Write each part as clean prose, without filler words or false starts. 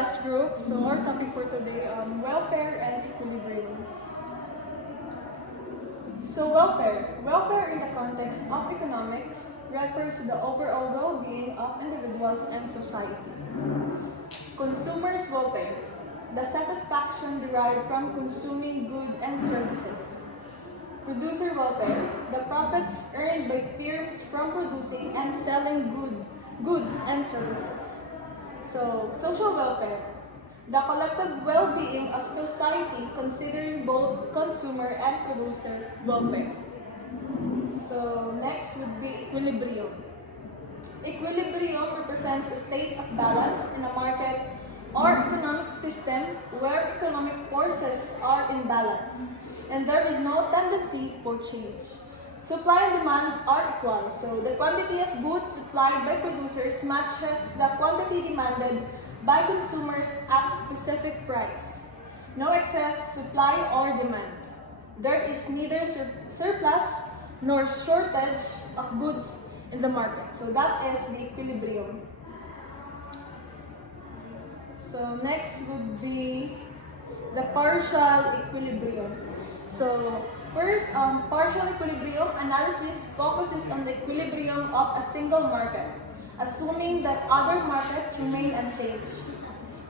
last group, so our topic for today, welfare and equilibrium. So welfare in the context of economics refers to the overall well-being of individuals and society. Consumers' welfare, the satisfaction derived from consuming goods and services. Producer welfare, the profits earned by firms from producing and selling goods and services. So, social welfare, the collective well-being of society considering both consumer and producer welfare. So, next would be equilibrium. Equilibrium represents a state of balance in a market or economic system where economic forces are in balance and there is no tendency for change. Supply and demand are equal, so the quantity of goods supplied by producers matches the quantity demanded by consumers at specific price. No excess supply or demand. There is neither surplus nor shortage of goods in the market. So that is the equilibrium. So next would be the partial equilibrium. So first, partial equilibrium analysis focuses on the equilibrium of a single market, assuming that other markets remain unchanged.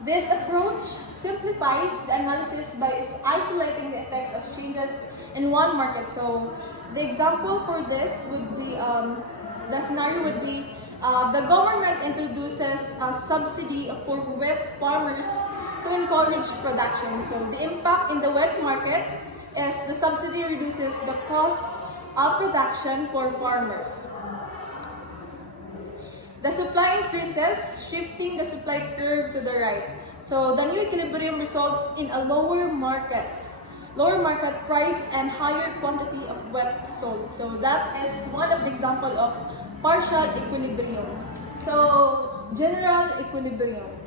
This approach simplifies the analysis by isolating the effects of changes in one market. So the example for this would be, the scenario would be, the government introduces a subsidy for wheat farmers to encourage production. So the impact in the wheat market is the subsidy reduces the cost of production for farmers. The supply increases, shifting the supply curve to the right. So the new equilibrium results in a lower market price and higher quantity of wheat sold. So that is one of the example of partial equilibrium. So general equilibrium.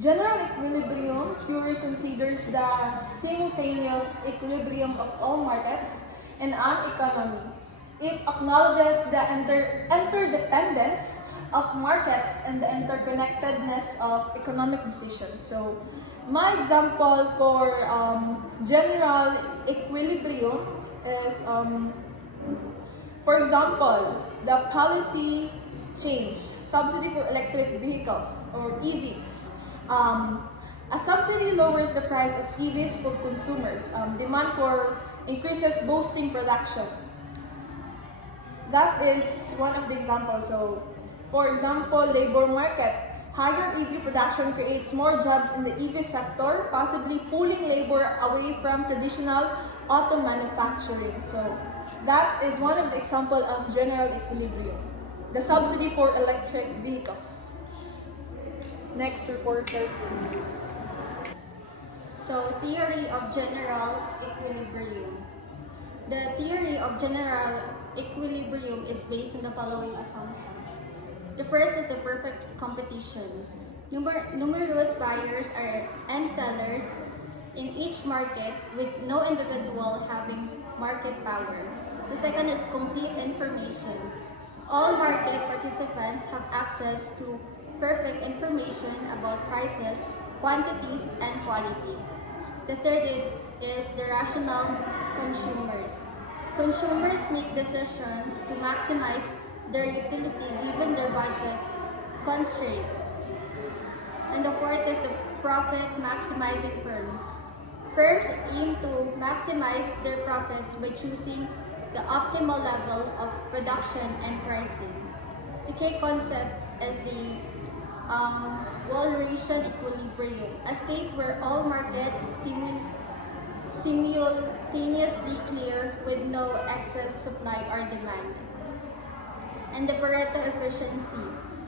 General equilibrium theory considers the simultaneous equilibrium of all markets in an economy. It acknowledges the interdependence of markets and the interconnectedness of economic decisions. So, my example for general equilibrium is, for example, the policy change, subsidy for electric vehicles or EVs. A subsidy lowers the price of EVs for consumers. Demand for increases boosting production. That is one of the examples. So, for example, labor market. Higher EV production creates more jobs in the EV sector, possibly pulling labor away from traditional auto manufacturing. So, that is one of the examples of general equilibrium. The subsidy for electric vehicles. Next reporter, please. So, theory of general equilibrium. The theory of general equilibrium is based on the following assumptions. The first is the perfect competition. Numerous buyers and sellers in each market with no individual having market power. The second is complete information. All market participants have access to perfect information about prices, quantities, and quality. The third is the rational consumers. Consumers make decisions to maximize their utility given their budget constraints. And the fourth is the profit maximizing firms. Firms aim to maximize their profits by choosing the optimal level of production and pricing. The key concept is the Walrasian equilibrium, a state where all markets simultaneously clear with no excess supply or demand. And the Pareto efficiency,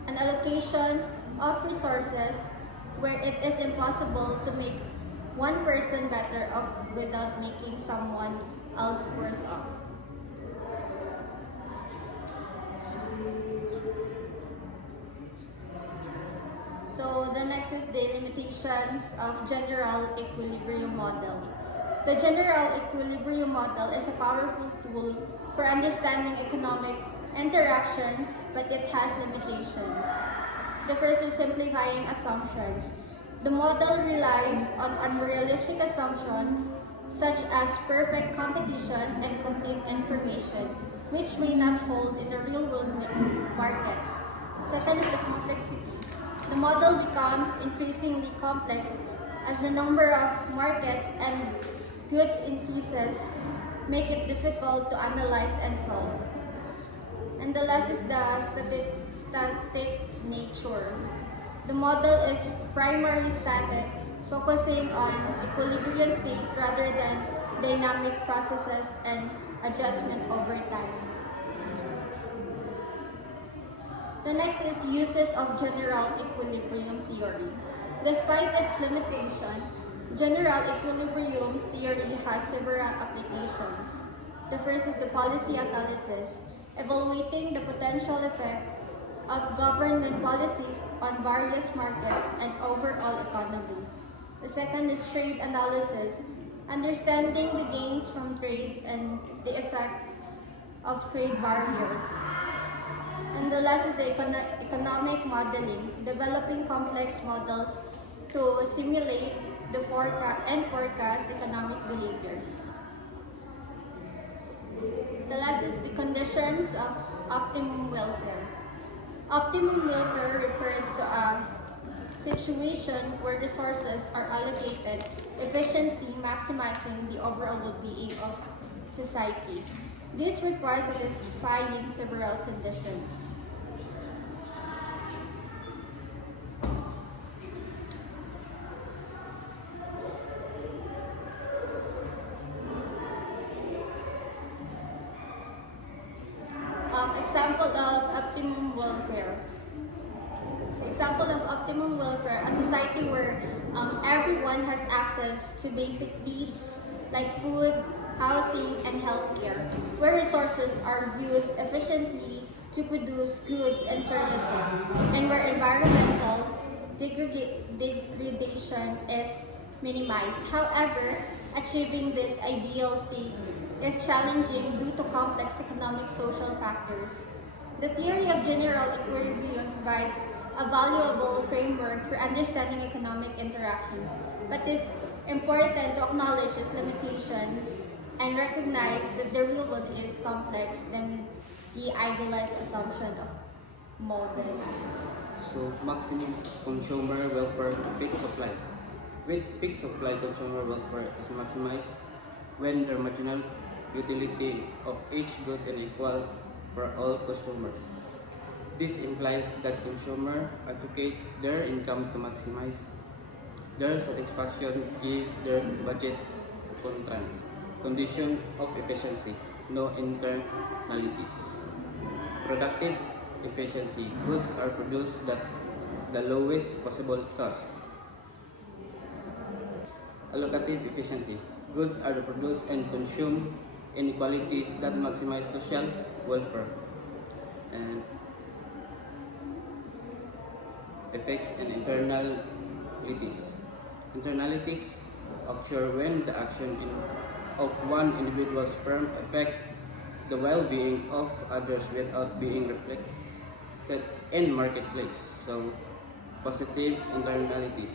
an allocation of resources where it is impossible to make one person better off without making someone else worse off. So the next is the limitations of general equilibrium model. The general equilibrium model is a powerful tool for understanding economic interactions, but it has limitations. The first is simplifying assumptions. The model relies on unrealistic assumptions such as perfect competition and complete information, which may not hold in the real-world markets. Second is the complexity. The model becomes increasingly complex as the number of markets and goods increases, make it difficult to analyze and solve. And the last is the static nature. The model is primarily static, focusing on equilibrium state rather than dynamic processes and adjustment over time. The next is uses of general equilibrium theory. Despite its limitation, general equilibrium theory has several applications. The first is the policy analysis, evaluating the potential effect of government policies on various markets and overall economy. The second is trade analysis, understanding the gains from trade and the effects of trade barriers. And the last is the economic modeling, developing complex models to simulate the forecast economic behavior. The last is the conditions of optimum welfare. Optimum welfare refers to a situation where resources are allocated efficiently, maximizing the overall well-being of society. This requires satisfying several conditions. Example of optimum welfare. Example of optimum welfare, a society where everyone has access to basic needs like food, housing, and healthcare, where resources are used efficiently to produce goods and services, and where environmental degradation is minimized. However, achieving this ideal state is challenging due to complex economic social factors. The theory of general equilibrium provides a valuable framework for understanding economic interactions, but it is important to acknowledge its limitations and recognize that the real world is complex than the idealized assumption of model. So, maximum consumer welfare, fixed supply. With fixed supply, consumer welfare is maximized when the marginal utility of each good is equal for all consumers. This implies that consumers allocate their income to maximize their satisfaction, give their budget constraints. Condition of efficiency, no internalities. Productive efficiency, goods are produced at the lowest possible cost. Allocative efficiency, goods are produced and consumed in quantities that maximize social welfare. And effects and internalities. Internalities occur when the action of one individual's firm affect the well-being of others without being reflected in marketplace. So, positive internalities.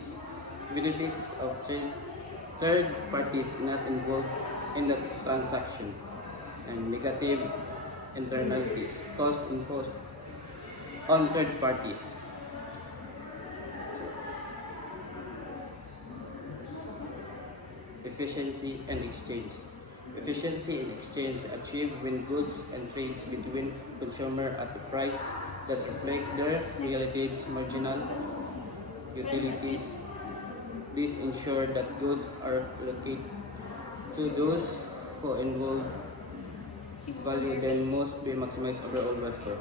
Benefits of third parties not involved in the transaction. And negative internalities. Cost imposed on third parties. Efficiency and exchange. Efficiency in exchange achieved when goods and trades between consumer at a price that reflect their relative marginal utilities. This ensure that goods are allocated to those who involve value then must be maximized overall welfare.